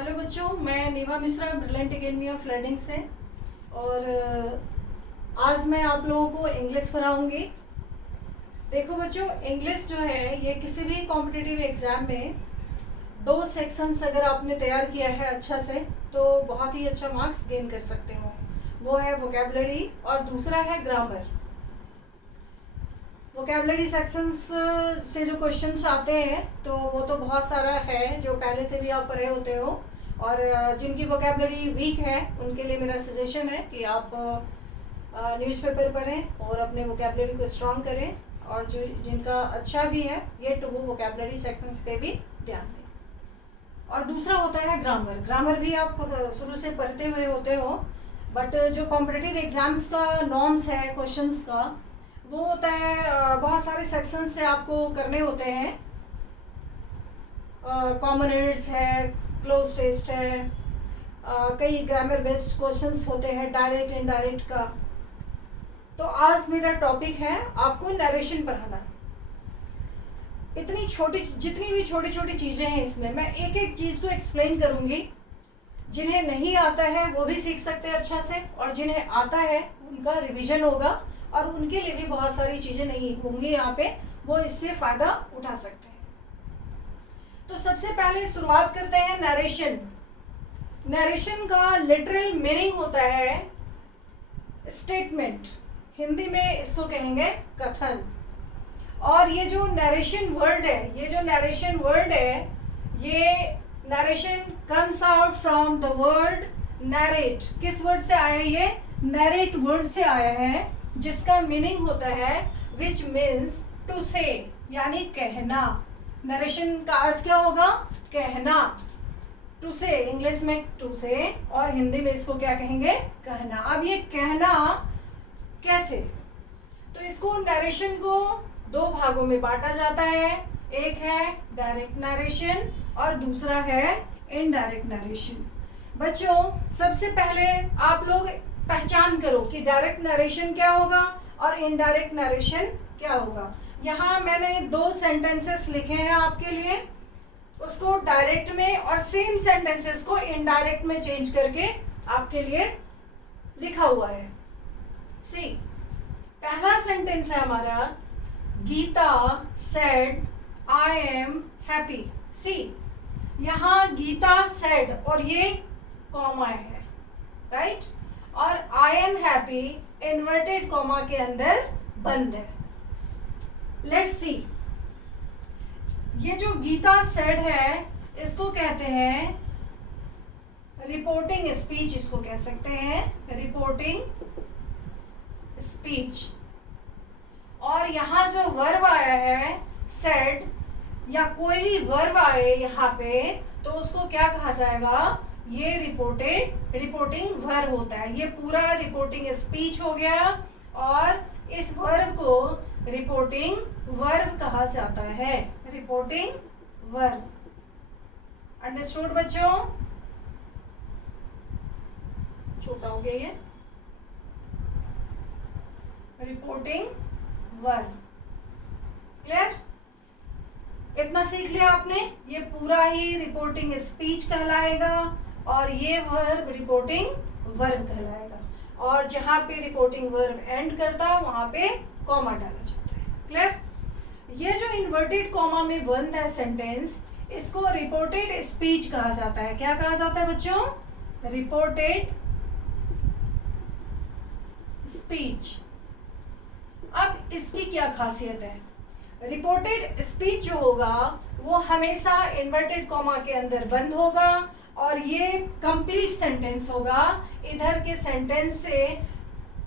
Hello बच्चों, मैं Neha Mishra brilliant academy of learning से। और आज मैं आप लोगों को इंग्लिश पढ़ाऊंगी। देखो बच्चों, इंग्लिश जो है ये किसी भी कॉम्पिटिटिव एग्ज़ाम में 2 सेक्शंस अगर आपने तैयार किया है अच्छा से तो बहुत ही अच्छा मार्क्स गेन कर सकते हो। वो है वोकेबलरी और दूसरा है ग्रामर। वोकेबलरी सेक्शंस से जो क्वेश्चंस आते हैं तो वो तो बहुत सारा है जो पहले से भी आप पढ़े होते हो, और जिनकी वोकेबलरी वीक है उनके लिए मेरा सजेशन है कि आप न्यूज़पेपर पढ़ें और अपने वोकेबलरी को स्ट्रॉन्ग करें, और जो जिनका अच्छा भी है ये तो वो वोकेबलरी सेक्शंस पे भी ध्यान दें। और दूसरा होता है ग्रामर। ग्रामर भी आप शुरू से पढ़ते हुए होते हो, बट जो कॉम्पिटिटिव एग्जाम्स का नॉर्म्स है क्वेश्चंस का वो होता है बहुत सारे सेक्शन से आपको करने होते हैं। कॉमन एरर्स है, क्लोज टेस्ट है, कई ग्रामर बेस्ड क्वेश्चंस होते हैं, डायरेक्ट इनडायरेक्ट का। तो आज मेरा टॉपिक है आपको नरेशन पढ़ाना। इतनी छोटी जितनी भी छोटी छोटी चीज़ें हैं इसमें मैं एक एक चीज़ को एक्सप्लेन करूँगी। जिन्हें नहीं आता है वो भी सीख सकते हैं अच्छा से, और जिन्हें आता है उनका रिवीजन होगा, और उनके लिए भी बहुत सारी चीज़ें नहीं होंगी यहाँ पे, वो इससे फ़ायदा उठा सकते हैं। तो सबसे पहले शुरुआत करते हैं नरेशन। नरेशन का लिटरल मीनिंग होता है स्टेटमेंट, हिंदी में इसको कहेंगे कथन। और ये जो नरेशन वर्ड है, ये narration comes out from the word narrate. किस वर्ड से आया है? ये नरेट वर्ड से आया है, जिसका मीनिंग होता है विच मीन्स टू से, यानी कहना। नरेशन का अर्थ क्या होगा? कहना। टू से इंग्लिश में टू से, और हिंदी में इसको क्या कहेंगे? कहना। अब ये कहना कैसे? तो इसको नरेशन को 2 भागों में बांटा जाता है। एक है डायरेक्ट नरेशन और दूसरा है इनडायरेक्ट नरेशन। बच्चों, सबसे पहले आप लोग पहचान करो कि डायरेक्ट नरेशन क्या होगा और इनडायरेक्ट नरेशन क्या होगा। यहाँ मैंने 2 सेंटेंसेस लिखे हैं आपके लिए, उसको डायरेक्ट में और सेम सेंटेंसेस को इनडायरेक्ट में चेंज करके आपके लिए लिखा हुआ है। सी, पहला सेंटेंस है हमारा, Geeta said I am happy. See, यहाँ गीता सेड और ये कॉमा है, राइट? और I am happy inverted comma के अंदर बंद है। लेट्स सी, ये जो गीता सेड है इसको कहते हैं रिपोर्टिंग स्पीच, इसको कह सकते हैं रिपोर्टिंग स्पीच। और यहाँ जो वर्ब आया है सेड, या कोई भी वर्ब आए यहाँ पे, तो उसको क्या कहा जाएगा? ये रिपोर्टिंग वर्ब होता है। ये पूरा रिपोर्टिंग स्पीच हो गया, और इस वर्ब को रिपोर्टिंग वर्ब कहा जाता है। Reporting verb. अंडरस्टूड बच्चों? छोटा हो गया ये। Reporting verb. क्लियर? इतना सीख लिया आपने? ये पूरा ही रिपोर्टिंग स्पीच कहलाएगा, और ये वर्ब रिपोर्टिंग वर्ब कहलाएगा। और जहां पे रिपोर्टिंग वर्ब एंड करता वहां पे कॉमा डाला जाता है। क्लियर? ये जो इन्वर्टेड कॉमा में बंद है सेंटेंस, इसको रिपोर्टेड स्पीच कहा जाता है। क्या कहा जाता है बच्चों? Reported speech. अब इसकी क्या खासियत है? रिपोर्टेड स्पीच जो होगा वो हमेशा इन्वर्टेड कॉमा के अंदर बंद होगा, और ये कंप्लीट सेंटेंस होगा। इधर के सेंटेंस से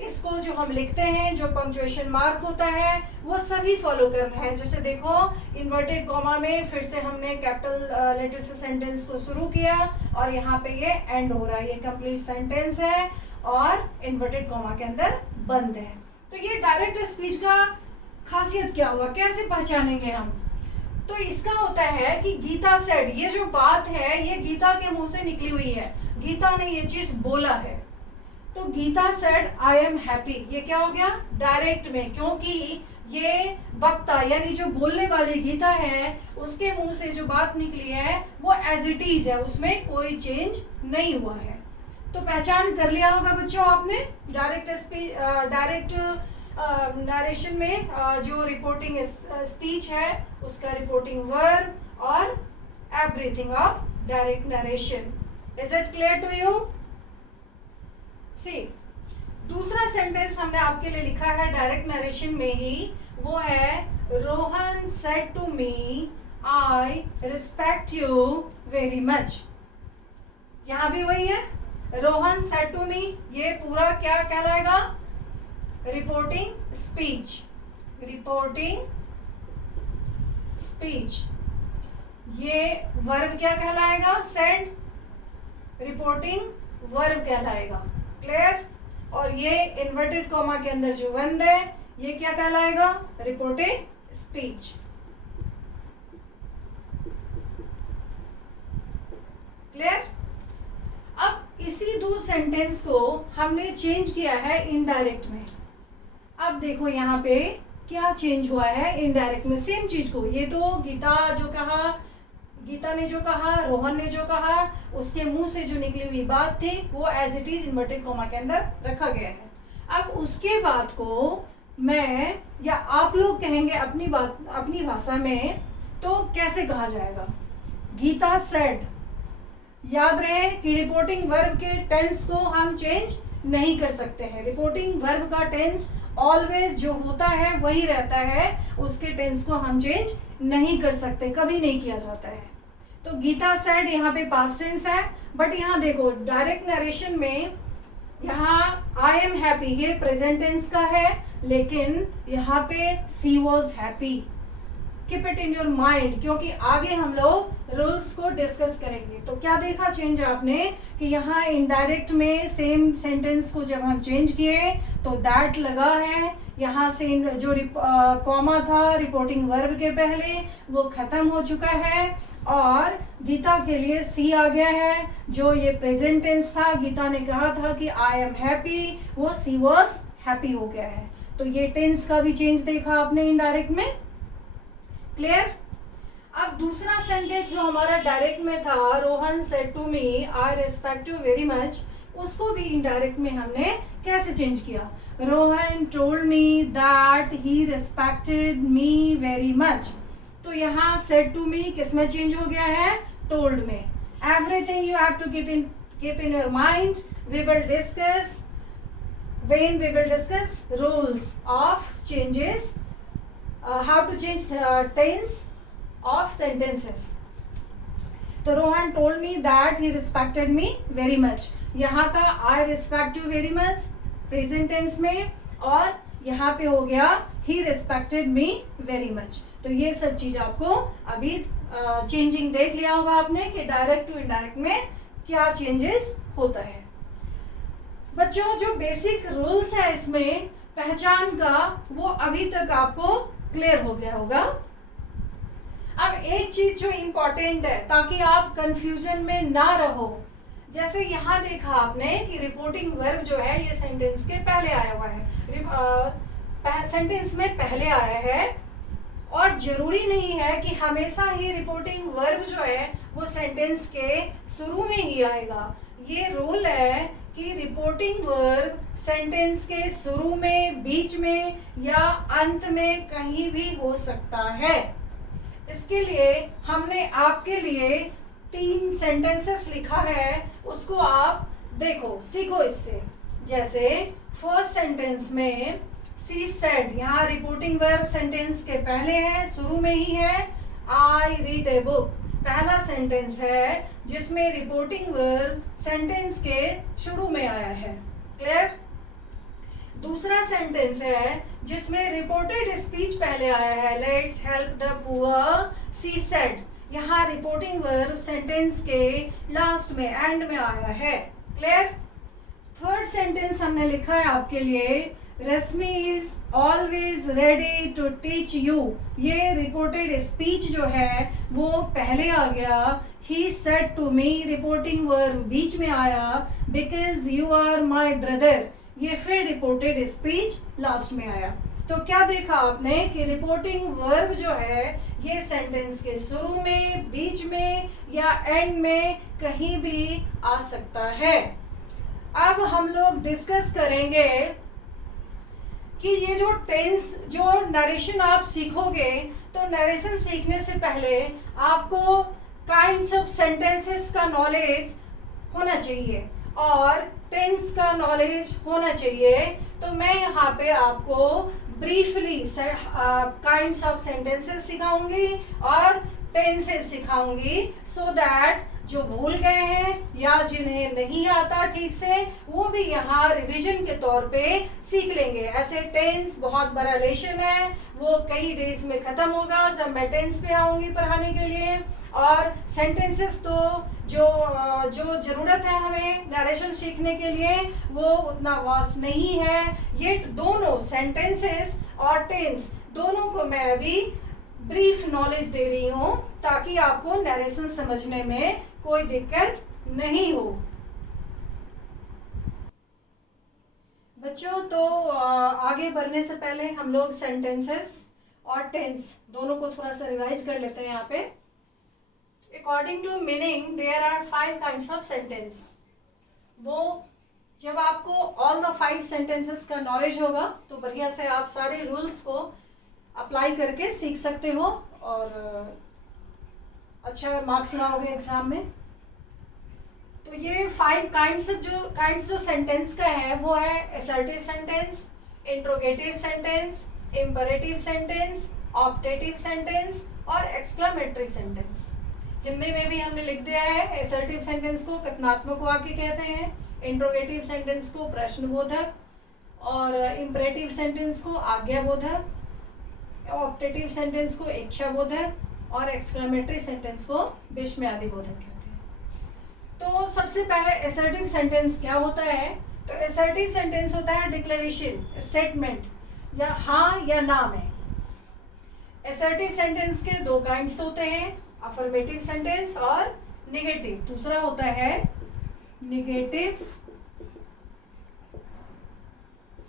इसको जो हम लिखते हैं, जो पंक्चुएशन मार्क होता है, वो सभी फॉलो कर रहे हैं। जैसे देखो, इन्वर्टेड कॉमा में फिर से हमने कैपिटल लेटर से सेंटेंस को शुरू किया, और यहाँ पे ये एंड हो रहा है। ये कंप्लीट सेंटेंस है और इन्वर्टेड कॉमा के अंदर बंद है। तो ये डायरेक्ट स्पीच का खासियत क्या हुआ, कैसे पहचानेंगे हम? तो इसका होता है कि गीता सेड, ये जो बात है ये गीता के मुंह से निकली हुई है, गीता ने ये चीज बोला है। तो Gita said I am happy, ये क्या हो गया? डायरेक्ट में, क्योंकि ये वक्ता यानी जो बोलने वाली गीता है उसके मुंह से जो बात निकली है वो एज इट इज है, उसमें कोई चेंज नहीं हुआ है। तो पहचान कर लिया होगा बच्चों आपने डायरेक्ट नरेशन में जो रिपोर्टिंग स्पीच है उसका रिपोर्टिंग वर्ब और everything of direct narration. Is it clear to you? See, दूसरा सेंटेंस हमने आपके लिए लिखा है डायरेक्ट नरेशन में ही, वो है Rohan said to me I respect you very much. यहां भी वही है, रोहन सेड टू मी, ये पूरा क्या कहलाएगा? Reporting speech. Reporting speech. ये वर्ब क्या कहलाएगा? सेड। रिपोर्टिंग वर्ब कहलाएगा। क्लियर? और ये इन्वर्टेड कॉमा के अंदर जो बंद है ये क्या कहलाएगा? Reported speech. क्लियर? अब इसी दो सेंटेंस को हमने चेंज किया है इनडायरेक्ट में। अब देखो यहाँ पे क्या चेंज हुआ है इनडायरेक्ट में, सेम चीज को। ये तो गीता ने जो कहा, रोहन ने जो कहा, उसके मुंह से जो निकली हुई बात थी वो as it is inverted comma के अंदर रखा गया है। अब उसके बात को मैं या आप लोग कहेंगे अपनी बात अपनी भाषा में, तो कैसे कहा जाएगा? गीता सेड। याद रहे कि रिपोर्टिंग वर्ब के टेंस को हम चेंज नहीं कर सकते हैं। रिपोर्टिंग वर्ब का टेंस ऑलवेज जो होता है वही रहता है, उसके टेंस को हम चेंज नहीं कर सकते, कभी नहीं किया जाता है। तो गीता सेड यहाँ पे पास्ट टेंस है, बट यहाँ देखो डायरेक्ट नरेशन में यहाँ आई एम हैप्पी ये प्रेजेंट टेंस का है, लेकिन यहाँ पे she was happy. Keep it in your mind, क्योंकि आगे हम लोग रूल्स को डिस्कस करेंगे। तो क्या देखा चेंज आपने कि यहाँ इनडायरेक्ट में सेम सेंटेंस को जब हम चेंज किए तो दैट लगा है, यहाँ से जो कॉमा था रिपोर्टिंग वर्ब के पहले वो खत्म हो चुका है, और गीता के लिए सी आ गया है। जो ये प्रेजेंट टेंस था, गीता ने कहा था कि आई एम हैप्पी, वो सी वॉज हैप्पी हो गया है। तो ये टेंस का भी चेंज देखा आपने इनडायरेक्ट में। क्लियर? अब दूसरा सेंटेंस जो हमारा डायरेक्ट में था, Rohan said to me I respect you very much, उसको भी इनडायरेक्ट में हमने कैसे चेंज किया? Rohan told me that he respected me very much. तो यहाँ सेड टू मी किस में चेंज हो गया है? टोल्ड में। Everything you have to keep in your mind. We will discuss when we will discuss rules of changes, how to change tense of sentences. तो Rohan told me that he respected me very much. यहाँ था I respect you very much present tense में, और यहाँ पे हो गया he respected me very much. तो ये सब चीज आपको अभी चेंजिंग देख लिया होगा आपने कि डायरेक्ट टू इनडायरेक्ट में क्या चेंजेस होता है। बच्चों जो बेसिक रूल्स है इसमें पहचान का, वो अभी तक आपको क्लियर हो गया होगा। अब एक चीज जो इम्पोर्टेंट है ताकि आप कंफ्यूजन में ना रहो, जैसे यहाँ देखा आपने कि रिपोर्टिंग वर्ब जो है ये सेंटेंस के पहले आया हुआ है, सेंटेंस में पहले आया है, और जरूरी नहीं है कि हमेशा ही रिपोर्टिंग वर्ब जो है वो सेंटेंस के शुरू में ही आएगा। ये रूल है कि रिपोर्टिंग वर्ब सेंटेंस के शुरू में, बीच में या अंत में कहीं भी हो सकता है। इसके लिए हमने आपके लिए 3 सेंटेंसेस लिखा है, उसको आप देखो, सीखो इससे। जैसे फर्स्ट सेंटेंस में सी सेड, यहाँ रिपोर्टिंग वर्ब सेंटेंस के पहले है, शुरू में ही है। आई रीड ए बुक पहला सेंटेंस है जिसमें रिपोर्टिंग वर्ब सेंटेंस के शुरू में आया है। क्लियर? दूसरा सेंटेंस है जिसमें रिपोर्टेड स्पीच पहले आया है, let's help the poor, she said. यहाँ रिपोर्टिंग वर्ब सेंटेंस के लास्ट में, एंड में आया है। क्लियर? थर्ड सेंटेंस हमने लिखा है आपके लिए, Rashmi is always ready to teach you. ये रिपोर्टेड स्पीच जो है वो पहले आ गया। He said to me, reporting verb बीच में आया, because you are my brother, ये फिर रिपोर्टेड स्पीच लास्ट में आया। तो क्या देखा आपने कि रिपोर्टिंग वर्ब जो है ये सेंटेंस के शुरू में, बीच में या एंड में कहीं भी आ सकता है। अब हम लोग डिस्कस करेंगे कि ये जो टेंस, जो नरेशन आप सीखोगे, तो नरेशन सीखने से पहले आपको काइंड्स ऑफ सेंटेंसेस का नॉलेज होना चाहिए और टेंस का नॉलेज होना चाहिए। तो मैं यहाँ पे आपको ब्रीफली काइंड्स ऑफ सेंटेंसेस सिखाऊंगी और टेंसेस सिखाऊंगी, सो दैट जो भूल गए हैं या जिन्हें नहीं आता ठीक से वो भी यहाँ रिवीजन के तौर पे सीख लेंगे। ऐसे टेंस बहुत बड़ा लेशन है, वो कई डेज में खत्म होगा जब मैं टेंस पे आऊंगी पढ़ाने के लिए। और सेंटेंसेस तो जो ज़रूरत है हमें नरेशन सीखने के लिए वो उतना वास्ट नहीं है। ये दोनों सेंटेंसेस और टेंस दोनों को मैं अभी ब्रीफ नॉलेज दे रही हूँ ताकि आपको नरेशन समझने में कोई दिक्कत नहीं हो। बच्चों, तो आगे बढ़ने से पहले हम लोग सेंटेंसेस और टेंस दोनों को थोड़ा सा रिवाइज कर लेते हैं। यहाँ पे according to meaning there are 5 kinds of sentence. वो जब आपको ऑल द 5 सेंटेंसेस का नॉलेज होगा तो बढ़िया से आप सारे रूल्स को अप्लाई करके सीख सकते हो और अच्छा मार्क्स लाओगे एग्जाम में। तो ये 5 काइंड्स जो सेंटेंस का है वो है assertive sentence, interrogative sentence, imperative sentence, optative sentence और एक्सक्लेमेटरी सेंटेंस। हिंदी में भी हमने लिख दिया है। असर्टिव सेंटेंस को कथनात्मक वाक्य कहते हैं, इंट्रोगेटिव सेंटेंस को प्रश्नबोधक और इंपरेटिव सेंटेंस को आज्ञाबोधक, ऑप्टेटिव सेंटेंस को इच्छाबोधक और एक्सक्लेमेटरी सेंटेंस को विस्मयादिबोधक कहते हैं। तो सबसे पहले असर्टिव सेंटेंस क्या होता है? तो असर्टिव सेंटेंस होता है डिक्लेरेशन, स्टेटमेंट या हाँ या ना में। असर्टिव सेंटेंस के 2 काइंड्स होते हैं, अफर्मेटिव सेंटेंस और नेगेटिव। दूसरा होता है नेगेटिव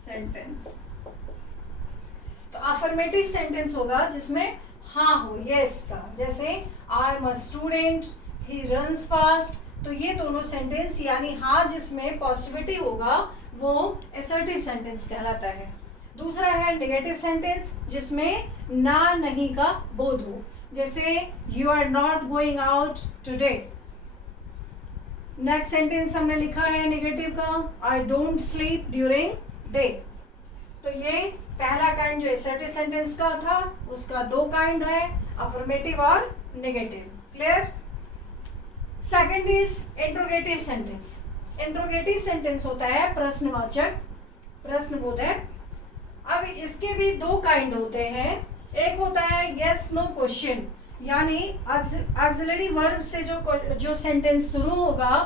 सेंटेंस। तो अफर्मेटिव सेंटेंस होगा जिसमें हाँ हो, यस का, जैसे आई am a student, he runs fast. तो ये दोनों सेंटेंस यानी हाँ जिसमें पॉजिटिविटी होगा वो असर्टिव सेंटेंस कहलाता है। दूसरा है नेगेटिव सेंटेंस जिसमें ना नहीं का बोध हो, जैसे you are not going out today. Next sentence हमने लिखा है नेगेटिव का, I don't sleep during day. तो ये पहला काइंड जो असर्टिव सेंटेंस का था उसका 2 काइंड है, अफर्मेटिव और negative. Clear? Second is interrogative sentence. Interrogative sentence होता है प्रश्नवाचक, प्रश्नबोधक। अब इसके भी 2 काइंड होते हैं। एक होता है यस नो क्वेश्चन, यानी ऑक्सिलरी वर्ब से जो सेंटेंस शुरू होगा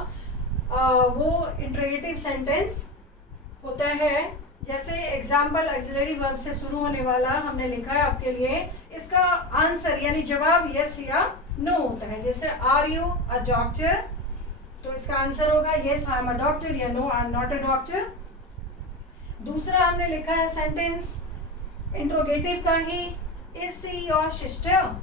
वो इंट्रोगेटिव सेंटेंस होता है। जैसे एग्जाम्पल ऑक्सिलरी वर्ब से शुरू होने वाला हमने लिखा है आपके लिए, इसका आंसर यानी जवाब यस या नो होता है। जैसे आर यू अ डॉक्टर, तो इसका आंसर होगा yes I am a doctor या no I am not a doctor. दूसरा हमने लिखा है सेंटेंस इंट्रोगेटिव का ही, इज सी योर सिस्टर,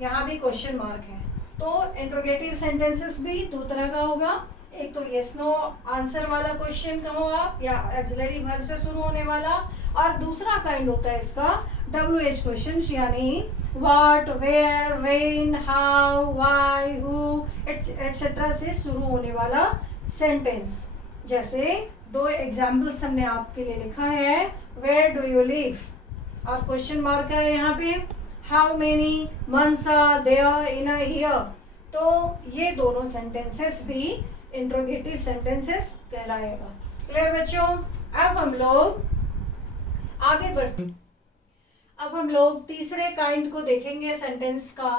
यहाँ भी क्वेश्चन मार्क है। तो इंट्रोगेटिव सेंटेंसेस भी 2 तरह का होगा, एक तो यस नो आंसर वाला क्वेश्चन कहो आप या ऑक्सिलरी वर्ब से शुरू होने वाला, और दूसरा काइंड होता है इसका WH क्वेश्चन, यानी what, where, when, how, why, who etcetera से शुरू होने वाला सेंटेंस। जैसे 2 एग्जाम्पल्स हमने आपके लिए लिखा है, वेयर डू यू लिव और क्वेश्चन मार्क है यहाँ पे, how many months are there in a year. तो ये दोनों सेंटेंसेस भी इंट्रोगेटिव सेंटेंसेस कहलाएगा। क्लियर बच्चों? अब हम लोग आगे बढ़ते, अब हम लोग तीसरे काइंड को देखेंगे सेंटेंस का,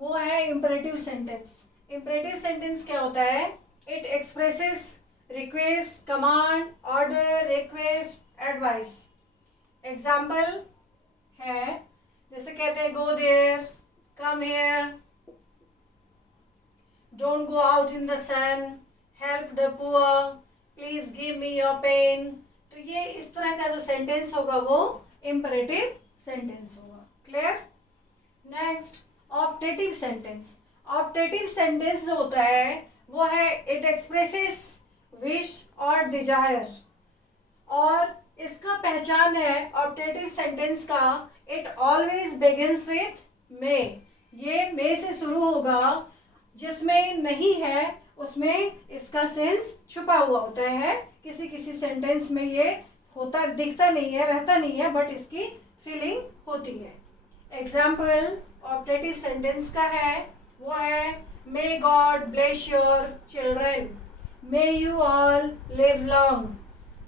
वो है इंपरेटिव सेंटेंस। इंपरेटिव सेंटेंस क्या होता है? It expresses request, command, order, request, advice. Example है जैसे कहते हैं go there, come here, don't go out in the sun, help the poor, please give me your pen. तो ये इस तरह का जो सेंटेंस होगा वो इम्परेटिव सेंटेंस होगा। Clear? Next, optative sentence. Optative sentence जो होता है वो है इट एक्सप्रेसेस विश और डिजायर, और इसका पहचान है ऑप्टेटिव सेंटेंस का, इट ऑलवेज बिगिंस विथ मे। ये मे से शुरू होगा, जिसमें नहीं है उसमें इसका सेंस छुपा हुआ होता है। किसी किसी सेंटेंस में ये होता दिखता नहीं है, रहता नहीं है, बट इसकी फीलिंग होती है। एग्जाम्पल ऑप्टेटिव सेंटेंस का है वो है may God bless your children, may you all live long,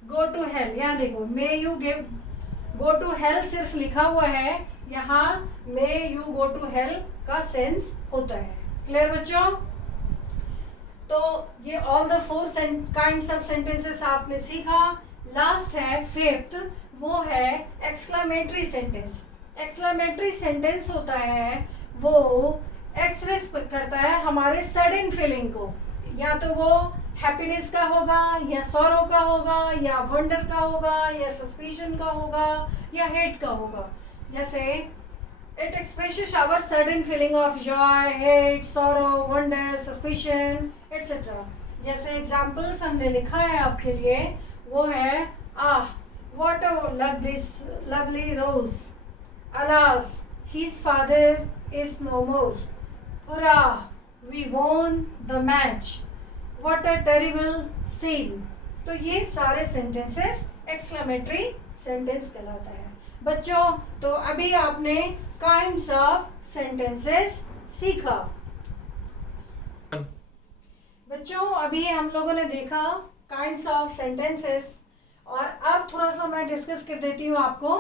go to hell. यहाँ देखो may you give, go to hell सिर्फ लिखा हुआ है, यहाँ may you go to hell का सेंस होता है। क्लियर बच्चों? तो ये all the 4 kinds of sentences आपने सीखा। लास्ट है 5th, वो है एक्सक्लेमेटरी सेंटेंस। एक्सक्लेमेटरी सेंटेंस होता है वो एक्सप्रेस करता है हमारे सडन फीलिंग को, या तो वो हैप्पीनेस का होगा, या सॉरो का होगा, या वंडर का होगा, या सस्पिशन का होगा, या हेट का होगा। जैसे it expresses our sudden feeling of joy, hate, sorrow, wonder, suspicion etcetera. जैसे एग्जाम्पल्स हमने लिखा है आपके लिए, वो है what a lovely rose, alas his father is no more, hurrah we won the match, what a terrible scene। तो ये सारे सेंटेंसेस एक्सक्लेमेटरी सेंटेंस कहलाता है। बच्चों, तो अभी आपने काइंड्स ऑफ सेंटेंसेस सीखा। बच्चों, अभी हम लोगों ने देखा काइंड्स ऑफ सेंटेंसेस, और अब थोड़ा सा मैं डिस्कस कर देती हूँ आपको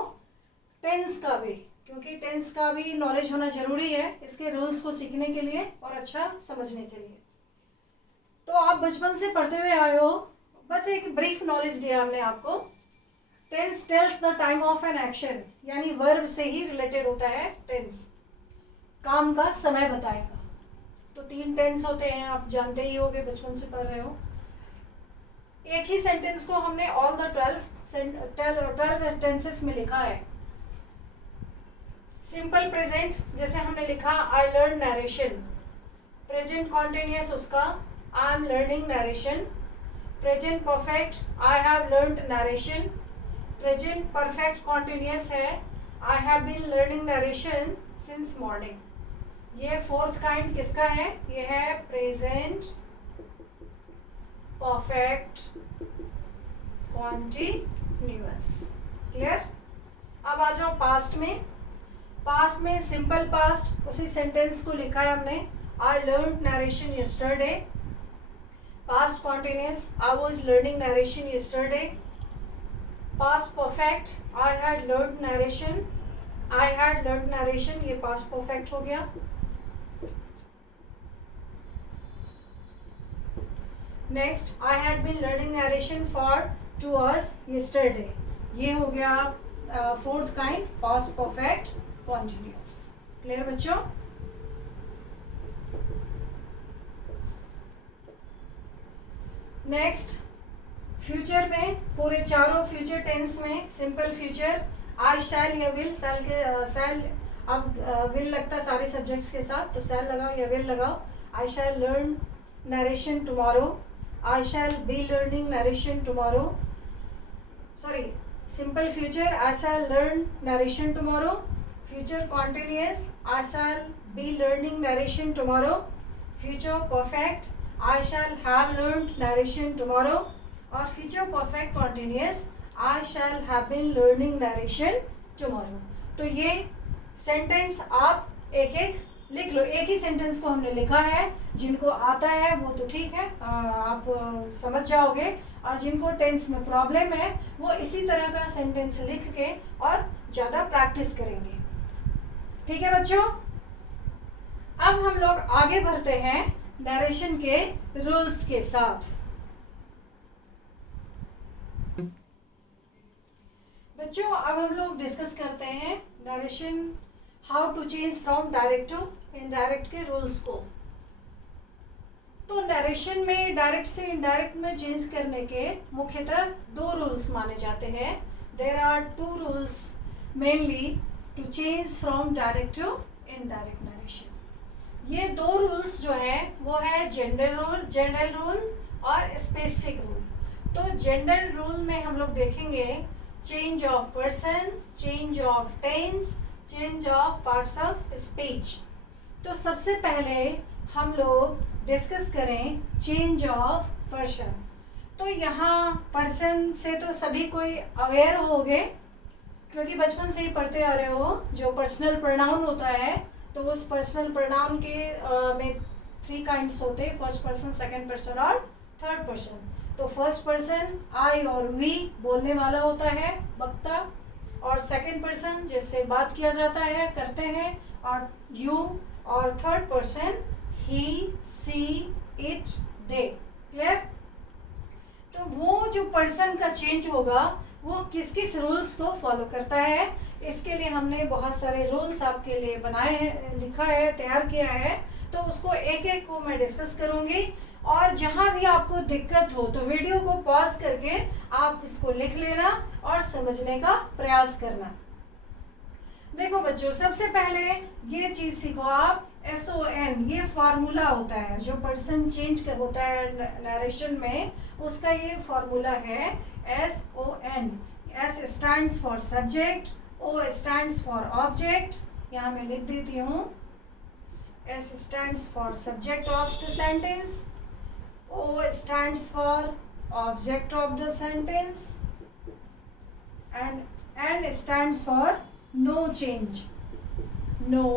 टेंस का भी, क्योंकि टेंस का भी नॉलेज होना जरूरी है इसके रूल्स को सीखने के लिए और अच्छा समझने के लिए। तो आप बचपन से पढ़ते हुए आए हो, बस एक ब्रीफ नॉलेज दिया हमने आपको। Tense tells the time of an action, यानी वर्ब से ही रिलेटेड होता है टेंस, काम का समय बताएगा। तो 3 टेंस होते हैं, आप जानते ही होंगे, बचपन से पढ़ रहे हो। एक ही सेंटेंस को हमने ऑल द 12 टेंसेस में लिखा है। सिंपल प्रेजेंट, जैसे हमने लिखा I learn narration, present continuous उसका I am learning narration. Present perfect, I have learned narration. Present perfect continuous है, I have been learning narration since morning. ये 4th काइंड किसका है? ये है प्रेजेंट परफेक्ट कॉन्टिन्यूअस। क्लियर? अब आ जाओ past में। पास्ट में सिंपल पास्ट, उसी सेंटेंस को लिखा है हमने, I learn narration yesterday. Past continuous, I was learning narration yesterday. Past perfect, I had learn narration, I had learn narration, ये पास्ट परफेक्ट हो गया। Next, I had been learning narration for 2 hours yesterday, ये हो गया 4th kind, past perfect continuous. Clear बच्चों? Next, future में पूरे चारों फ्यूचर टेंस में सिंपल फ्यूचर आई शैल या विल, शैल के शैल, अब विल लगता है सारे सब्जेक्ट्स के साथ, तो शैल लगाओ या विल लगाओ। I shall learn narration tomorrow, I shall be learning narration tomorrow. Sorry, simple future I shall learn narration tomorrow. Future continuous, I shall be learning narration tomorrow. Future perfect, I shall have learned narration tomorrow. और future perfect continuous, I shall have been learning narration tomorrow. तो ये sentence आप एक एक लिख लो। एक ही sentence को हमने लिखा है, जिनको आता है वो तो ठीक है, आप समझ जाओगे, और जिनको टेंस में प्रॉब्लम है वो इसी तरह का सेंटेंस लिख के और ज़्यादा प्रैक्टिस करेंगे। ठीक है बच्चों? अब हम लोग आगे बढ़ते हैं नरेशन के रूल्स के साथ। बच्चों, अब हम लोग डिस्कस करते हैं narration, how to change from direct to indirect के रूल्स को। तो नरेशन में डायरेक्ट से इनडायरेक्ट में चेंज करने के मुख्यतः 2 रूल्स माने जाते हैं। There are 2 rules mainly to change from direct to indirect narration. ये दो रूल्स जो है वो है जनरल रूल और स्पेसिफिक रूल। तो जनरल रूल में हम लोग देखेंगे change of person, change of tense, change of parts of speech. तो सबसे पहले हम लोग डिस्कस करें चेंज ऑफ पर्सन। तो यहाँ पर्सन से तो सभी कोई अवेयर होंगे, क्योंकि बचपन से ही पढ़ते आ रहे हो। जो पर्सनल प्रोनाउन होता है तो उस पर्सनल प्रोनाउन के में 3 काइंड्स होते हैं, फर्स्ट पर्सन, सेकंड पर्सन और थर्ड पर्सन। तो फर्स्ट पर्सन आई और वी बोलने वाला होता है, वक्ता, और सेकंड पर्सन जिससे बात किया जाता है, करते हैं, और यू, और third person he, she, it, they. Clear? तो वो जो पर्सन का चेंज होगा वो किस किस रूल्स को फॉलो करता है, इसके लिए हमने बहुत सारे रूल्स आपके लिए बनाए हैं, लिखा है, तैयार किया है। तो उसको एक एक को मैं डिस्कस करूंगी, और जहां भी आपको दिक्कत हो तो वीडियो को पॉज करके आप इसको लिख लेना और समझने का प्रयास करना। देखो बच्चों, सबसे पहले ये चीज सीखो आप, SON, ये फार्मूला होता है जो पर्सन चेंज कर होता है नरेशन में, उसका ये फार्मूला है SON। S stands for subject, O stands for object, यहाँ मैं लिख देती हूँ, S stands for subject of the sentence, O stands for object of the sentence, and N stands for no change. No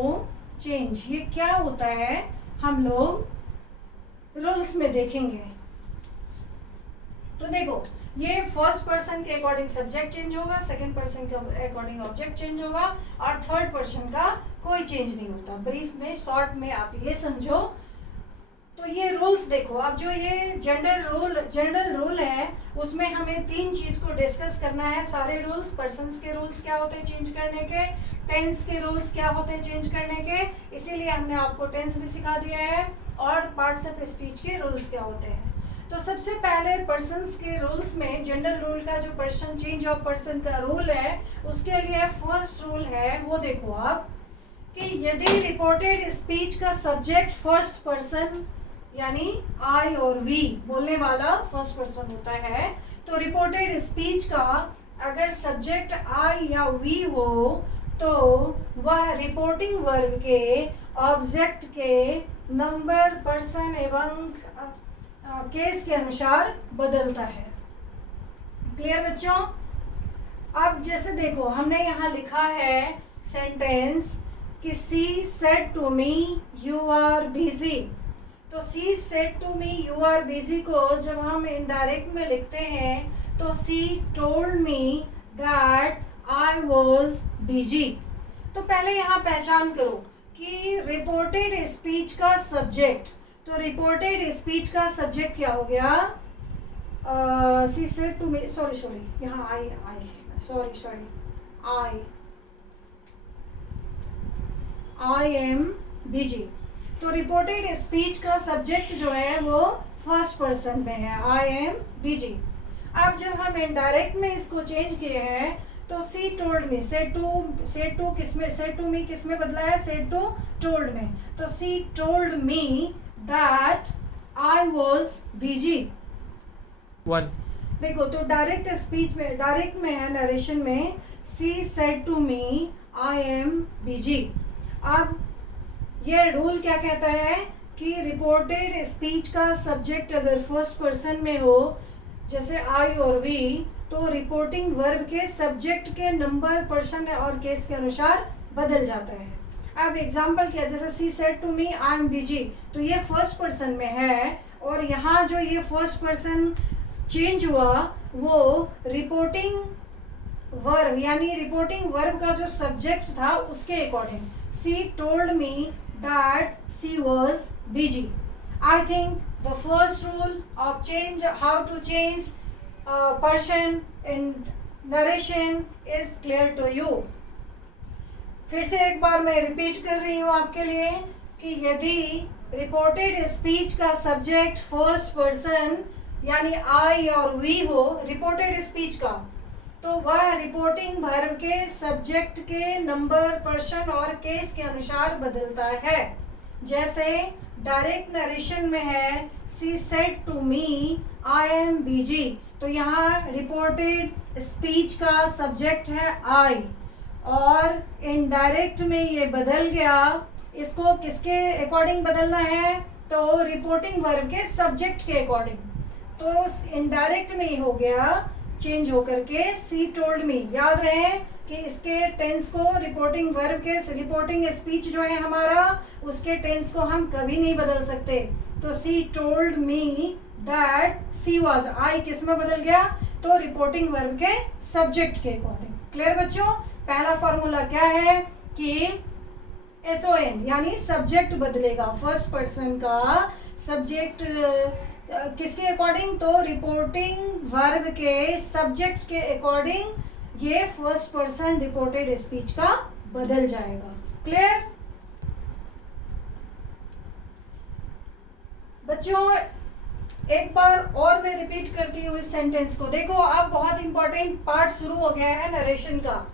change ये क्या होता है हम लोग रूल्स में देखेंगे। तो देखो, ये फर्स्ट पर्सन के अकॉर्डिंग सब्जेक्ट चेंज होगा, सेकंड पर्सन के अकॉर्डिंग ऑब्जेक्ट चेंज होगा, और थर्ड पर्सन का कोई चेंज नहीं होता। ब्रीफ में, शॉर्ट में आप ये समझो। तो ये रूल्स देखो, अब जो ये जनरल रूल है उसमें हमें 3 चीज को डिस्कस करना है। सारे रूल्स, पर्सन्स के रूल्स क्या होते हैं चेंज करने के, टेंस के रूल्स क्या होते हैं चेंज करने के, इसीलिए हमने आपको टेंस भी सिखा दिया है, और पार्ट्स ऑफ स्पीच के रूल्स क्या होते हैं। तो सबसे पहले पर्सन्स के रूल्स में जनरल रूल का जो पर्सन चेंज ऑफ पर्सन का रूल है, उसके लिए फर्स्ट रूल है, वो देखो आप, कि यदि रिपोर्टेड स्पीच का सब्जेक्ट फर्स्ट पर्सन यानी आई और वी बोलने वाला फर्स्ट पर्सन होता है, तो रिपोर्टेड स्पीच का अगर सब्जेक्ट आई या वी हो तो वह रिपोर्टिंग वर्ब के ऑब्जेक्ट के नंबर, पर्सन एवं केस के अनुसार बदलता है। क्लियर बच्चों? अब जैसे देखो, हमने यहाँ लिखा है सेंटेंस कि she said to me you are busy. तो she said to me you are busy को जब हम इनडायरेक्ट में लिखते हैं तो she told me that I was busy. तो पहले यहाँ पहचान करो कि रिपोर्टेड स्पीच का सब्जेक्ट, तो रिपोर्टेड स्पीच का सब्जेक्ट क्या हो गया, she said to me, sorry यहाँ आई एम बिजी। तो रिपोर्टेड स्पीच का सब्जेक्ट जो है वो फर्स्ट पर्सन में है, आई एम बिजी। अब जब हम इनडायरेक्ट में इसको चेंज किए हैं तो she told me, said to किसमें, सेड टू मी किसमें बदला है, सेड टू टोल्ड में। तो she told me that I was busy. देखो, तो डायरेक्ट स्पीच में, डायरेक्ट में है नरेशन में, she said to me I am busy. अब ये रूल क्या कहता है कि रिपोर्टेड स्पीच का सब्जेक्ट अगर फर्स्ट पर्सन में हो, जैसे आई और वी, तो रिपोर्टिंग वर्ब के सब्जेक्ट के नंबर, पर्सन और केस के अनुसार बदल जाता है। अब एग्जांपल क्या, जैसे she said to me I am busy, तो ये फर्स्ट पर्सन में है, और यहाँ जो ये फर्स्ट पर्सन चेंज हुआ वो रिपोर्टिंग वर्ब, यानी रिपोर्टिंग वर्ब का जो सब्जेक्ट था उसके according, C told me that she was busy. I think the first rule of how to change person in narration is clear to you. फिर से एक बार मैं रिपीट कर रही हूँ आपके लिए कि यदि रिपोर्टेड स्पीच का सब्जेक्ट फर्स्ट पर्सन यानी आई और वी हो, रिपोर्टेड स्पीच का, तो वह रिपोर्टिंग वर्ब के सब्जेक्ट के नंबर, पर्सन और केस के अनुसार बदलता है। जैसे डायरेक्ट नरेशन में है she said to me I am busy, तो यहाँ रिपोर्टेड स्पीच का सब्जेक्ट है आई, और इनडायरेक्ट में ये बदल गया। इसको किसके अकॉर्डिंग बदलना है? तो रिपोर्टिंग वर्ब के सब्जेक्ट के अकॉर्डिंग। तो इनडायरेक्ट में ही हो गया चेंज होकर के सी टोल्ड मी। याद रहे कि इसके टेंस को रिपोर्टिंग वर्ब के, रिपोर्टिंग स्पीच जो है हमारा, उसके टेंस को हम कभी नहीं बदल सकते। तो she told me that she was, I किस में बदल गया? तो रिपोर्टिंग वर्ब के सब्जेक्ट के अकॉर्डिंग। क्लियर बच्चों? पहला फॉर्मूला क्या है कि SON यानी सब्जेक्ट बदलेगा, फर्स्ट पर्सन का सब्जेक्ट किसके अकॉर्डिंग? तो रिपोर्टिंग वर्ब के सब्जेक्ट के अकॉर्डिंग ये फर्स्ट पर्सन रिपोर्टेड स्पीच का बदल जाएगा। क्लियर बच्चों? एक बार और मैं रिपीट करती हूँ इस सेंटेंस को। देखो अब बहुत इंपॉर्टेंट पार्ट शुरू हो गया है नरेशन का।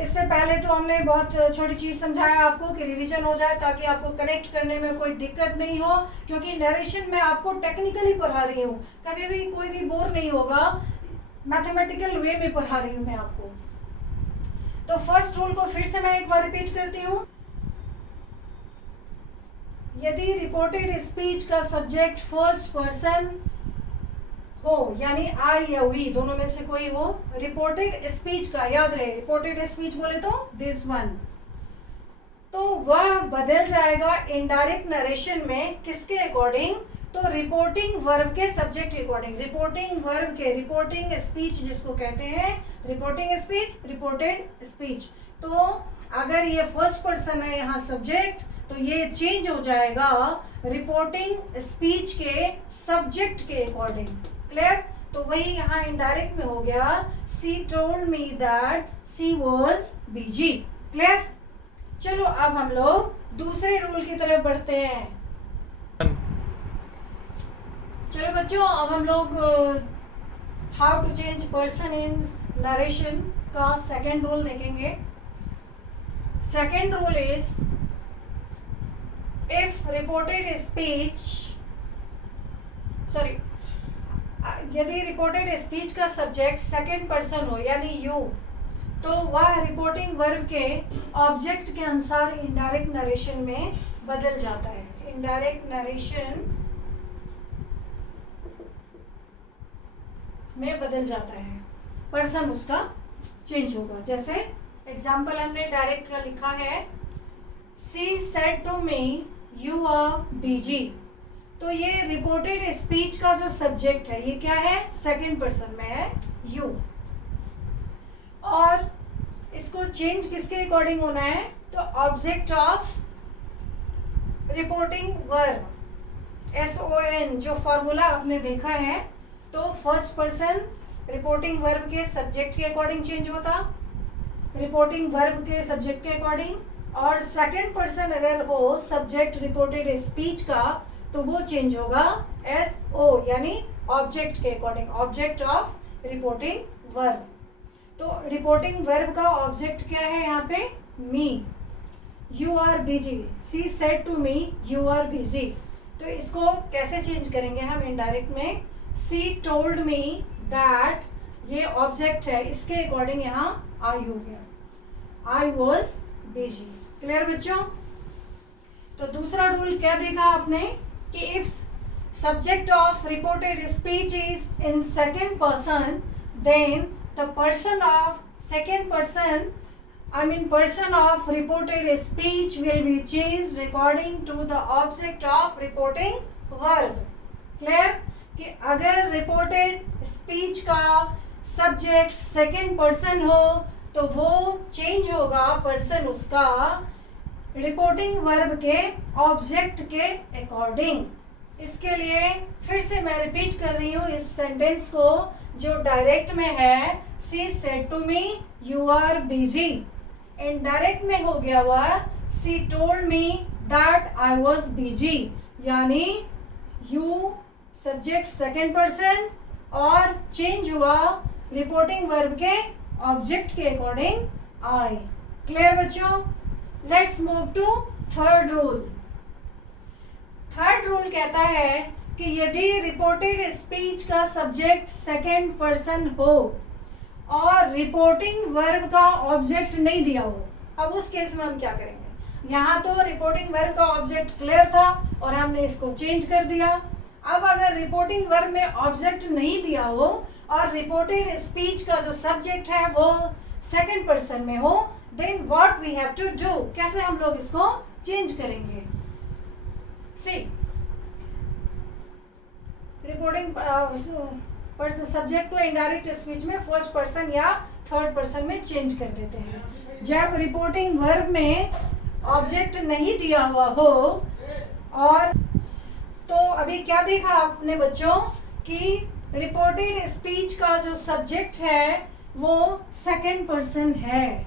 इससे पहले तो हमने बहुत छोटी चीज समझाया आपको कि रिवीजन हो जाए, ताकि आपको कनेक्ट करने में कोई दिक्कत नहीं हो, क्योंकि नरेशन में आपको टेक्निकली पढ़ा रही हूँ, कभी भी कोई भी बोर नहीं होगा, मैथमेटिकल वे में पढ़ा रही हूँ मैं आपको। तो फर्स्ट रूल को फिर से मैं एक बार रिपीट करती हूँ। यदि रिपोर्टेड स्पीच का सब्जेक्ट फर्स्ट पर्सन हो, यानी आई या वी दोनों में से कोई हो, रिपोर्टेड स्पीच का, याद रहे रिपोर्टेड स्पीच बोले तो दिस वन, तो वह बदल जाएगा इनडायरेक्ट नरेशन में किसके अकॉर्डिंग? तो रिपोर्टिंग वर्ब के सब्जेक्ट के अकॉर्डिंग। रिपोर्टिंग वर्ब के, रिपोर्टिंग स्पीच जिसको कहते हैं, रिपोर्टिंग स्पीच, रिपोर्टेड स्पीच। तो अगर ये फर्स्ट पर्सन है यहाँ सब्जेक्ट, तो ये चेंज हो जाएगा रिपोर्टिंग स्पीच के सब्जेक्ट के अकॉर्डिंग। क्लियर? तो वही यहाँ इनडायरेक्ट में हो गया सी told me that she was busy. Clear? चलो अब हम लोग दूसरे रूल की तरफ बढ़ते हैं। चलो बच्चों अब हम लोग how to change person in narration का सेकेंड रूल देखेंगे। Second rule is if reported speech, sorry, यदि रिपोर्टेड स्पीच का सब्जेक्ट सेकेंड पर्सन हो यानी यू, तो वह रिपोर्टिंग वर्ब के ऑब्जेक्ट के अनुसार इनडायरेक्ट नरेशन में बदल जाता है। इनडायरेक्ट नरेशन में बदल जाता है, पर्सन उसका चेंज होगा। जैसे एग्जाम्पल हमने डायरेक्ट का लिखा है, she said to me you are busy, तो ये रिपोर्टेड स्पीच का जो सब्जेक्ट है ये क्या है? सेकंड पर्सन में है यू, और इसको चेंज किसके अकॉर्डिंग होना है? तो object of reporting verb, SON जो फॉर्मूला आपने देखा है, तो फर्स्ट पर्सन रिपोर्टिंग वर्ब के सब्जेक्ट के अकॉर्डिंग चेंज होता, रिपोर्टिंग वर्ब के सब्जेक्ट के अकॉर्डिंग, और सेकंड पर्सन अगर हो सब्जेक्ट रिपोर्टेड स्पीच का, तो वो चेंज होगा SO यानी ऑब्जेक्ट के according, object of reporting verb. तो रिपोर्टिंग वर्ब का ऑब्जेक्ट क्या है यहाँ पे? Me, you are busy, she said to me you are busy. तो इसको कैसे चेंज करेंगे हम इनडायरेक्ट में? सी टोल्ड मी दैट, ये ऑब्जेक्ट है, इसके अकॉर्डिंग यहाँ आई हो गया, आई वॉज बिजी। क्लियर बच्चों? तो दूसरा रूल क्या देखा आपने कि if subject of reported speech is in second person, then the person of second person, I mean person of reported speech will be changed according to the object of reporting verb. Clear? कि अगर reported speech का subject second person हो, तो वो change होगा person उसका reporting verb के object के अकॉर्डिंग। इसके लिए फिर से मैं रिपीट कर रही हूँ इस सेंटेंस को जो डायरेक्ट में है, she said to me you are busy. Indirect में हो गया हुआ she told me that I was busy, यानी यू सब्जेक्ट सेकेंड पर्सन और चेंज हुआ रिपोर्टिंग वर्ब के ऑब्जेक्ट के अकॉर्डिंग आए। क्लियर बच्चों? Let's move to third rule. Third rule कहता है कि यदि रिपोर्टेड स्पीच का सब्जेक्ट सेकंड पर्सन हो और रिपोर्टिंग वर्ब का ऑब्जेक्ट नहीं दिया हो, अब उस केस में हम क्या करेंगे? यहाँ तो रिपोर्टिंग वर्ब का ऑब्जेक्ट क्लियर था और हमने इसको चेंज कर दिया। अब अगर रिपोर्टिंग वर्ब में ऑब्जेक्ट नहीं दिया हो और रिपोर्टेड स्पीच का जो सब्जेक्ट है वो सेकंड पर्सन में हो, then what we have to do, कैसे हम लोग इसको चेंज करेंगे? सी, रिपोर्टिंग सब्जेक्ट को इनडायरेक्ट स्पीच में फर्स्ट पर्सन या थर्ड पर्सन में चेंज कर देते हैं। जब रिपोर्टिंग वर्ब में ऑब्जेक्ट नहीं दिया हुआ हो, और तो अभी क्या देखा आपने बच्चों कि रिपोर्टेड स्पीच का जो सब्जेक्ट है वो सेकंड पर्सन है,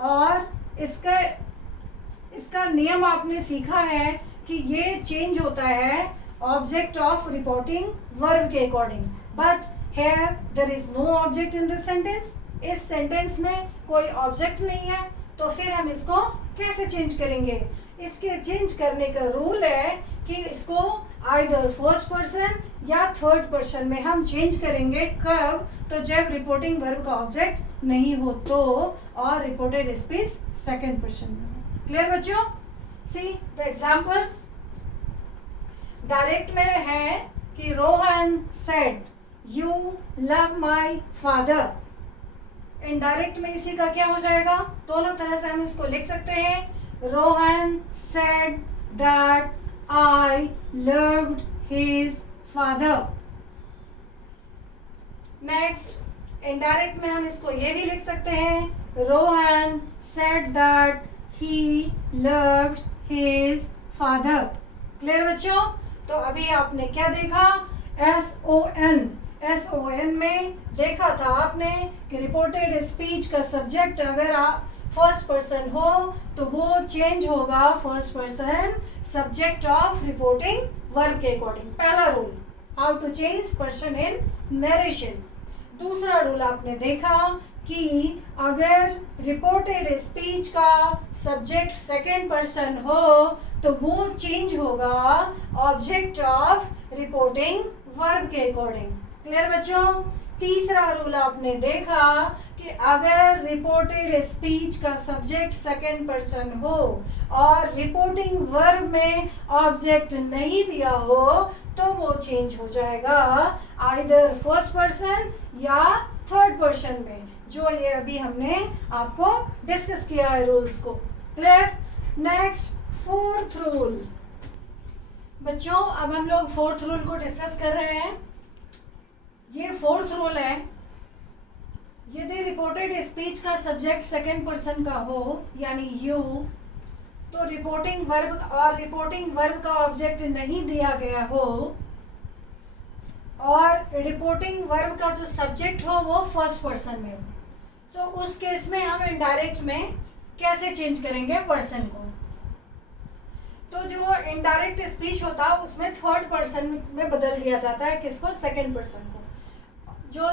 और इसका नियम आपने सीखा है कि ये चेंज होता है ऑब्जेक्ट ऑफ रिपोर्टिंग वर्ब के according. But here there is no object in this sentence. इस सेंटेंस में कोई ऑब्जेक्ट नहीं है, तो फिर हम इसको कैसे चेंज करेंगे? इसके चेंज करने का रूल है कि इसको आइदर फर्स्ट पर्सन या थर्ड पर्सन में हम चेंज करेंगे। कब? तो जब रिपोर्टिंग वर्ब का ऑब्जेक्ट नहीं हो तो, और रिपोर्टेड स्पीच सेकंड पर्सन में हो। क्लियर बच्चों? See the example. डायरेक्ट में है कि Rohan said you love my father. Indirect में इसी का क्या हो जाएगा? दोनों तरह से हम इसको लिख सकते हैं। Rohan said that I loved his father. Next, indirect में हम इसको ये भी लिख सकते हैं, Rohan said that he loved his father. Clear बच्चों? तो अभी आपने क्या देखा? SON में देखा था आपने कि रिपोर्टेड स्पीच का सब्जेक्ट अगर फर्स्ट पर्सन हो तो वो चेंज होगा first person subject of reporting verb के अकॉर्डिंग। पहला rule, how to change person in narration. दूसरा रूल आपने देखा कि अगर रिपोर्टेड स्पीच का सब्जेक्ट सेकंड पर्सन हो तो वो चेंज होगा ऑब्जेक्ट ऑफ रिपोर्टिंग वर्ब के अकॉर्डिंग। क्लियर बच्चों? तीसरा रूल आपने देखा कि अगर रिपोर्टेड स्पीच का सब्जेक्ट सेकंड पर्सन हो और रिपोर्टिंग वर्ब में ऑब्जेक्ट नहीं दिया हो तो वो चेंज हो जाएगा आइदर फर्स्ट पर्सन या थर्ड पर्सन में, जो ये अभी हमने आपको डिस्कस किया है रूल्स को। क्लियर? Next, fourth rule. बच्चों अब हम लोग फोर्थ रूल को डिस्कस कर रहे हैं। ये फोर्थ रूल है, यदि रिपोर्टेड स्पीच का सब्जेक्ट सेकंड पर्सन का हो यानी यू, तो रिपोर्टिंग वर्ब का ऑब्जेक्ट नहीं दिया गया हो और रिपोर्टिंग वर्ब का जो सब्जेक्ट हो वो फर्स्ट पर्सन में हो, तो उस केस में हम इनडायरेक्ट में कैसे चेंज करेंगे पर्सन को? तो जो इनडायरेक्ट स्पीच होता है उसमें थर्ड पर्सन में बदल दिया जाता है। किसको? सेकंड पर्सन को। जो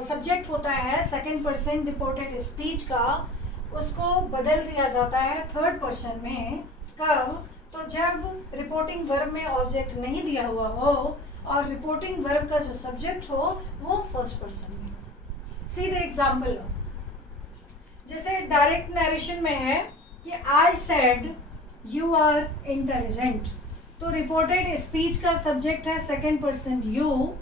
सब्जेक्ट होता है सेकंड पर्सन रिपोर्टेड स्पीच का, उसको बदल दिया जाता है थर्ड पर्सन में। कब? तो जब रिपोर्टिंग वर्ब में ऑब्जेक्ट नहीं दिया हुआ हो और रिपोर्टिंग वर्ब का जो सब्जेक्ट हो वो फर्स्ट पर्सन में। See the example. जैसे डायरेक्ट नरेशन में है कि I said you are intelligent, तो रिपोर्टेड स्पीच का सब्जेक्ट है second person you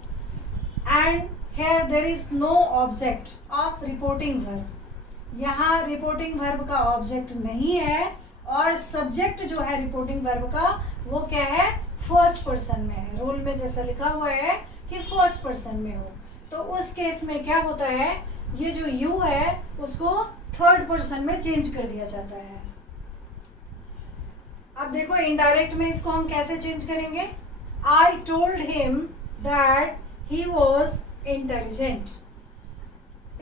and here there is no object of reporting verb। यहाँ रिपोर्टिंग वर्ब का ऑब्जेक्ट नहीं है और सब्जेक्ट जो है रिपोर्टिंग वर्ब का वो क्या है? फर्स्ट पर्सन में है। रूल में जैसा लिखा हुआ है कि फर्स्ट पर्सन में हो, तो उस केस में क्या होता है? ये जो यू है उसको थर्ड पर्सन में चेंज कर दिया जाता है। अब देखो इनडायरेक्ट में इसको हम कैसे चेंज करेंगे? आई told him that he was intelligent.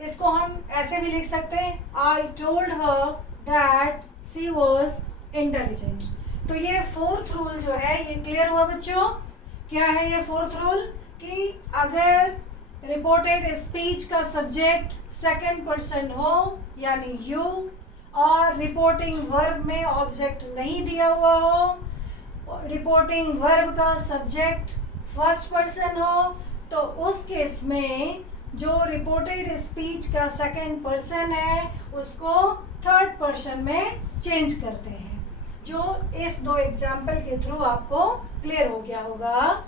इसको हम ऐसे भी लिख सकते हैं, आई told her that she was intelligent. तो ये फोर्थ रूल जो है ये क्लियर हुआ बच्चों? क्या है ये फोर्थ रूल? कि अगर रिपोर्टेड स्पीच का सब्जेक्ट सेकंड पर्सन हो यानी यू, और रिपोर्टिंग वर्ब में ऑब्जेक्ट नहीं दिया हुआ हो, रिपोर्टिंग वर्ब का सब्जेक्ट फर्स्ट पर्सन हो, तो उस केस में जो रिपोर्टेड स्पीच का सेकंड पर्सन है उसको थर्ड पर्सन में चेंज करते हैं, जो इस दो एग्जाम्पल के थ्रू आपको क्लियर हो गया होगा।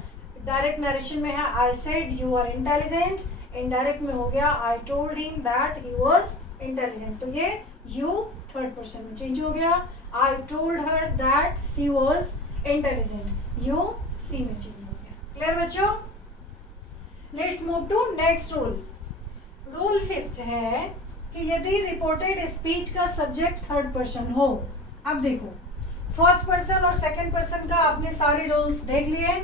डायरेक्ट नरेशन में है I said you are intelligent, indirect में हो गया I told him that he was intelligent, तो ये यू थर्ड पर्सन में चेंज हो गया। I told her that she was intelligent, you she में चेंज हो गया। क्लियर बच्चों? Let's move to next rule. Rule fifth है कि यदि रिपोर्टेड स्पीच का सब्जेक्ट थर्ड पर्सन हो, अब देखो फर्स्ट पर्सन और सेकंड पर्सन का आपने सारे रूल्स देख लिए।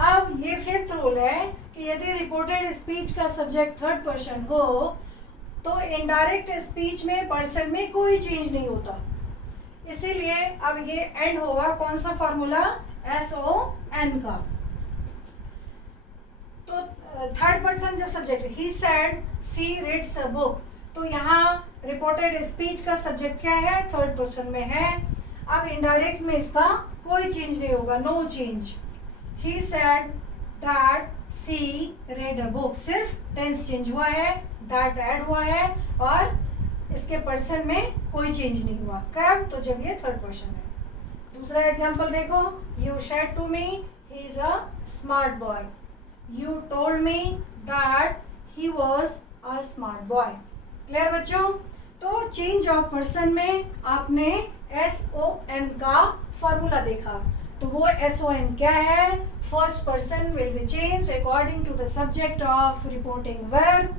अब ये फिफ्थ रूल है कि यदि रिपोर्टेड स्पीच का सब्जेक्ट थर्ड पर्सन हो तो इनडायरेक्ट स्पीच में पर्सन में कोई चेंज नहीं होता, इसीलिए अब ये एंड होगा कौन सा फॉर्मूला, SON का। तो थर्ड पर्सन जब subject he said she reads a book, तो यहाँ रिपोर्टेड स्पीच का सब्जेक्ट क्या है, थर्ड पर्सन में है। अब इनडायरेक्ट में इसका कोई चेंज नहीं होगा, no change. He said that she read a book, सिर्फ टेंस चेंज हुआ है, दैट ऐड हुआ है और इसके पर्सन में कोई चेंज नहीं हुआ। कब? तो जब ये थर्ड पर्सन है। दूसरा एग्जांपल देखो, you said to me he is a smart boy, you told me that he was a smart boy. Clear बच्चों? तो चेंज ऑफ पर्सन में आपने SON का फॉर्मूला देखा, तो वो SON क्या है, first person will be changed according to the subject of reporting verb,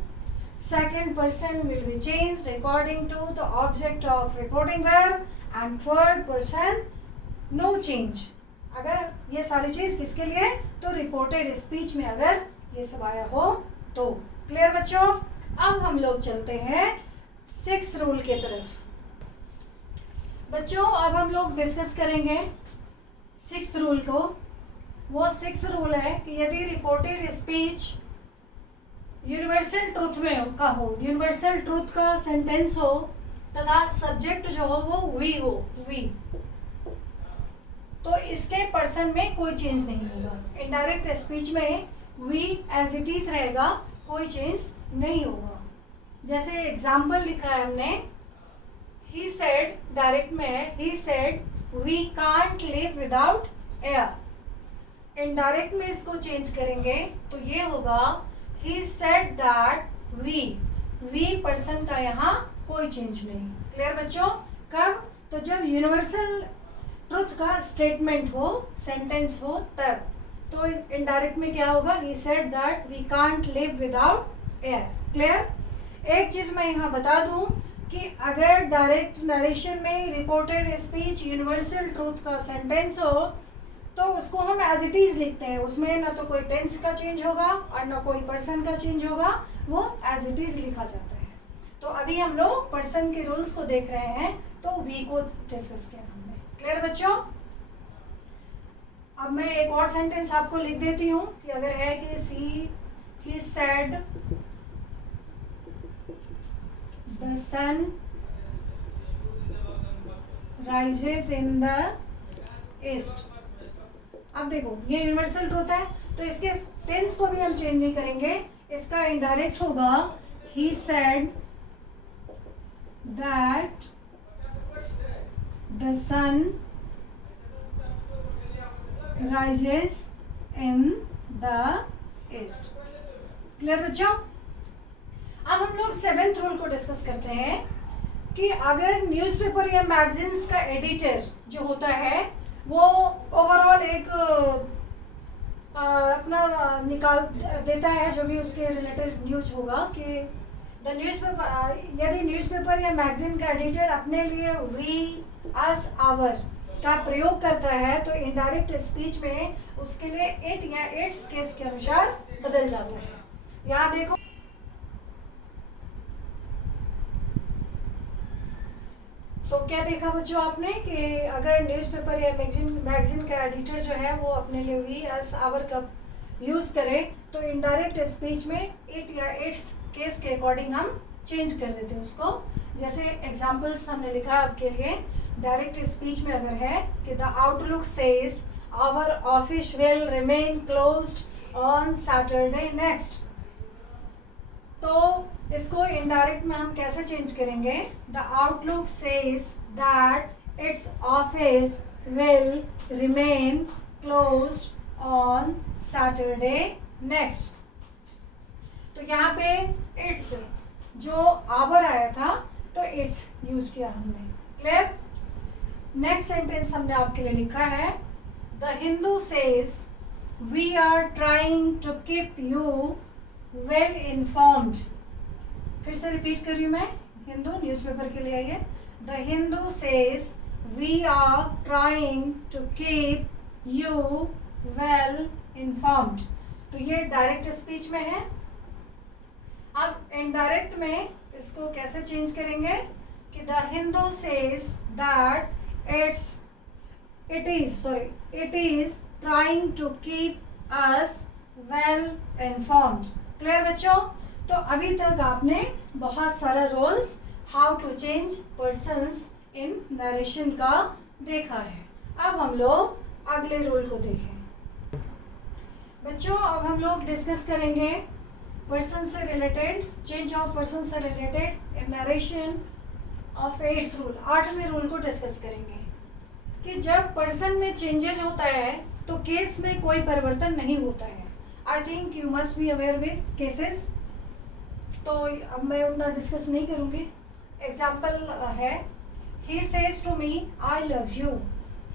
second person will be changed according to the object of reporting verb, and third person no change. अगर ये सारी चीज किसके लिए, तो रिपोर्टेड स्पीच में अगर ये सब आया हो तो। क्लियर बच्चों? अब हम लोग चलते हैं सिक्स रूल के तरफ। बच्चों अब हम लोग डिस्कस करेंगे सिक्स रूल को। वो सिक्स रूल है कि यदि रिपोर्टेड स्पीच यूनिवर्सल ट्रूथ में का हो, यूनिवर्सल ट्रूथ का सेंटेंस हो तथा सब्जेक्ट जो हो वो वी हो, वी, तो इसके पर्सन में कोई चेंज नहीं होगा। इनडायरेक्ट स्पीच में वी एज इट इज रहेगा, कोई चेंज नहीं होगा। जैसे एग्जाम्पल लिखा है हमने, ही सेड, डायरेक्ट में है he said we can't live without air. Indirect में इसको चेंज करेंगे तो ये होगा he said that we person का यहाँ कोई चेंज नहीं। क्लियर बच्चों? कब? तो जब यूनिवर्सल ट्रुथ का स्टेटमेंट हो, सेंटेंस हो तब। तो इनडायरेक्ट में क्या होगा, he said that we can't live without air. Clear? एक चीज मैं यहाँ बता दूं कि अगर डायरेक्ट नरेशन में रिपोर्टेड स्पीच यूनिवर्सल ट्रूथ का सेंटेंस हो तो उसको हम एज इट इज लिखते हैं, उसमें ना तो कोई टेंस का चेंज होगा और ना कोई पर्सन का चेंज होगा, वो एज इट इज लिखा जाता है। तो अभी हम लोग पर्सन के रूल्स को देख रहे हैं, तो वी को डिस्कस किया हमने। क्लियर बच्चों? अब मैं एक और सेंटेंस आपको लिख देती हूँ कि अगर है कि he said the sun rises in the east। अब देखो ये यूनिवर्सल ट्रूथ है, तो इसके टेंस को भी हम चेंज नहीं करेंगे, इसका इनडायरेक्ट होगा he said that the sun rises in the east। Clear बच्चों? अब हम लोग सेवेंथ रूल को डिस्कस करते हैं कि अगर न्यूज़पेपर या मैगजीन्स का एडिटर जो होता है वो ओवरऑल एक अपना निकाल देता है जो भी उसके रिलेटेड न्यूज होगा कि द न्यूज़पेपर, यदि न्यूज़पेपर या मैगजीन का एडिटर अपने लिए वी अस आवर का प्रयोग करता है तो इनडायरेक्ट स्पीच में उसके लिए इट या इट्स केस के अनुसार बदल जाता है। यहाँ देखो तो क्या देखा बच्चों आपने कि अगर न्यूज़पेपर या मैगजीन का एडिटर जो है वो अपने लिए वी अस आवर का यूज़ करें तो इनडायरेक्ट स्पीच में इट या इट्स केस के अकॉर्डिंग हम चेंज कर देते हैं उसको। जैसे एग्जांपल्स हमने लिखा आपके लिए। डायरेक्ट स्पीच में अगर है कि the outlook says our office will remain closed on Saturday next, तो इसको इनडायरेक्ट में हम कैसे चेंज करेंगे? The outlook says that its office will remain closed on Saturday next. तो यहाँ पे इट्स जो आवर आया था तो इट्स यूज किया हमने। क्लियर? नेक्स्ट सेंटेंस हमने आपके लिए लिखा है the Hindu says we are trying to keep you well informed. फिर से रिपीट कर रही हूँ मैं, हिंदू न्यूज़पेपर के लिए आइए। The Hindu says we are trying to keep you well informed. तो ये डायरेक्ट स्पीच में है। अब इनडायरेक्ट में इसको कैसे चेंज करेंगे कि the Hindu says that it is trying to keep us well informed. Clear बच्चों? तो अभी तक आपने बहुत सारा rules how to change persons in narration का देखा है। अब हम लोग अगले रोल को देखें। बच्चों अब हम लोग डिस्कस करेंगे पर्सन से रिलेटेड, चेंज ऑफ पर्सन से related in narration of 8th rule, 8वें रूल को डिस्कस करेंगे कि जब पर्सन में चेंजेस होता है तो केस में कोई परिवर्तन नहीं होता है। I think you must be aware with cases, तो अब मैं उनका डिस्कस नहीं करूँगी। एग्जाम्पल है he says to me I love you,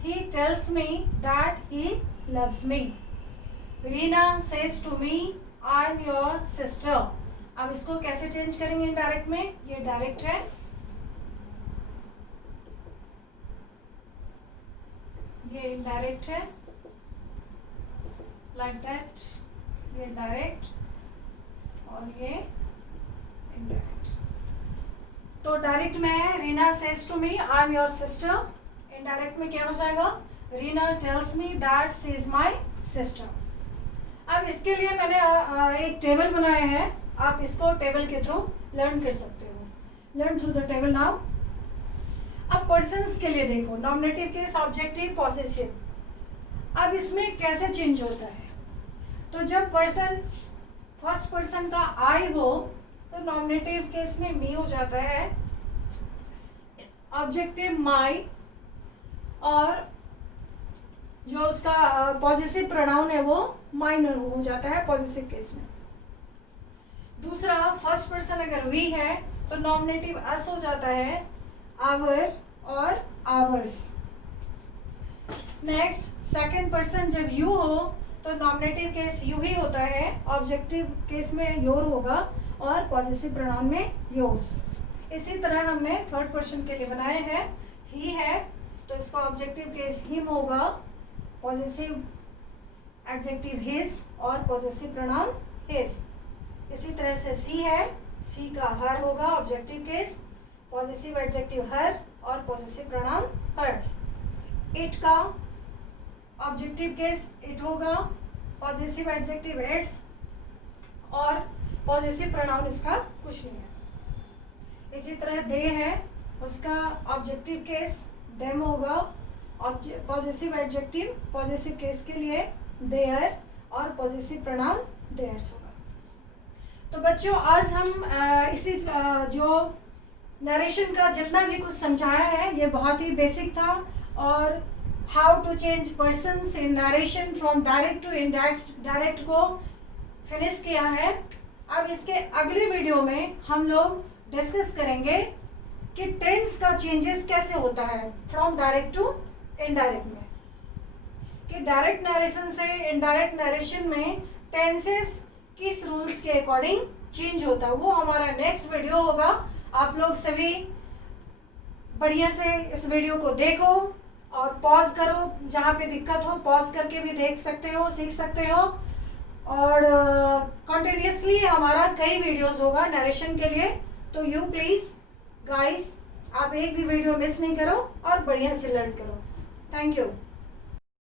he tells me that he loves me. Reena says to me I am your sister. अब इसको कैसे चेंज करेंगे इनडायरेक्ट में? ये डायरेक्ट है, ये इनडायरेक्ट है, लाइक दैट। ये डायरेक्ट और ये इनडायरेक्ट। तो डायरेक्ट में है Reena says to me I am your sister. Indirect में क्या हो जाएगा? Reena tells me that she is my sister. अब इसके लिए मैंने एक टेबल बनाया है, आप इसको टेबल के थ्रू लर्न कर सकते हो। Learn through the table now. अब पर्सन्स के लिए देखो, नॉमिनेटिव केस, ऑब्जेक्टिव, पॉसेसिव। अब इसमें कैसे चेंज होता है? तो जब पर्सन फर्स्ट पर्सन का आई हो तो नॉमिनेटिव केस में मी हो जाता है, ऑब्जेक्टिव माई, और जो उसका पॉजिटिव प्रोनाउन है वो माइनर हो जाता है पॉजिटिव केस में। दूसरा, फर्स्ट पर्सन अगर वी है तो नॉमिनेटिव अस हो जाता है, आवर और आवर्स। नेक्स्ट, सेकंड पर्सन जब यू हो तो नॉमिनेटिव केस यू ही होता है, ऑब्जेक्टिव केस में योर होगा और पॉजिटिव प्रोनाउन में योर्स। इसी तरह हमने थर्ड पर्सन के लिए बनाए हैं, ही है तो इसका ऑब्जेक्टिव केस हिम होगा, पॉजिटिव एडजेक्टिव हिज और पॉजिटिव प्रोनाउन हिज। इसी तरह से सी है, सी का हर होगा, ऑब्जेक्टिव केस, पॉजिटिव एडजेक्टिव हर और पॉजिटिव प्रोनाउन हर्स। इट का ऑब्जेक्टिव केस इट होगा, पॉजिटिव एडजेक्टिव इट्स और पॉजिटिव प्रोनाउन इसका कुछ नहीं है। इसी तरह दे है, उसका ऑब्जेक्टिव केस देम होगा, पॉजिटिव एडजेक्टिव पॉजिटिव केस के लिए देयर और पॉजिटिव प्रोनाउन देयर्स होगा। तो बच्चों आज हम इसी जो नरेशन का जितना भी कुछ समझाया है ये बहुत ही बेसिक था, और how to change persons in narration from direct to indirect को फिनिश किया है। अब इसके अगले वीडियो में हम लोग डिस्कस करेंगे कि टेंस का चेंजेस कैसे होता है फ्रॉम डायरेक्ट टू इनडायरेक्ट में, कि डायरेक्ट नरेशन से इनडायरेक्ट नरेशन में टेंसेस किस रूल्स के अकॉर्डिंग चेंज होता है, वो हमारा नेक्स्ट वीडियो होगा। आप लोग सभी बढ़िया से इस वीडियो को देखो और पॉज करो, जहाँ पे दिक्कत हो पॉज करके भी देख सकते हो, सीख सकते हो। और कंटिन्यूसली हमारा कई वीडियोस होगा नरेशन के लिए, तो यू प्लीज़ गाइस आप एक भी वीडियो मिस नहीं करो और बढ़िया से लर्न करो। Thank you.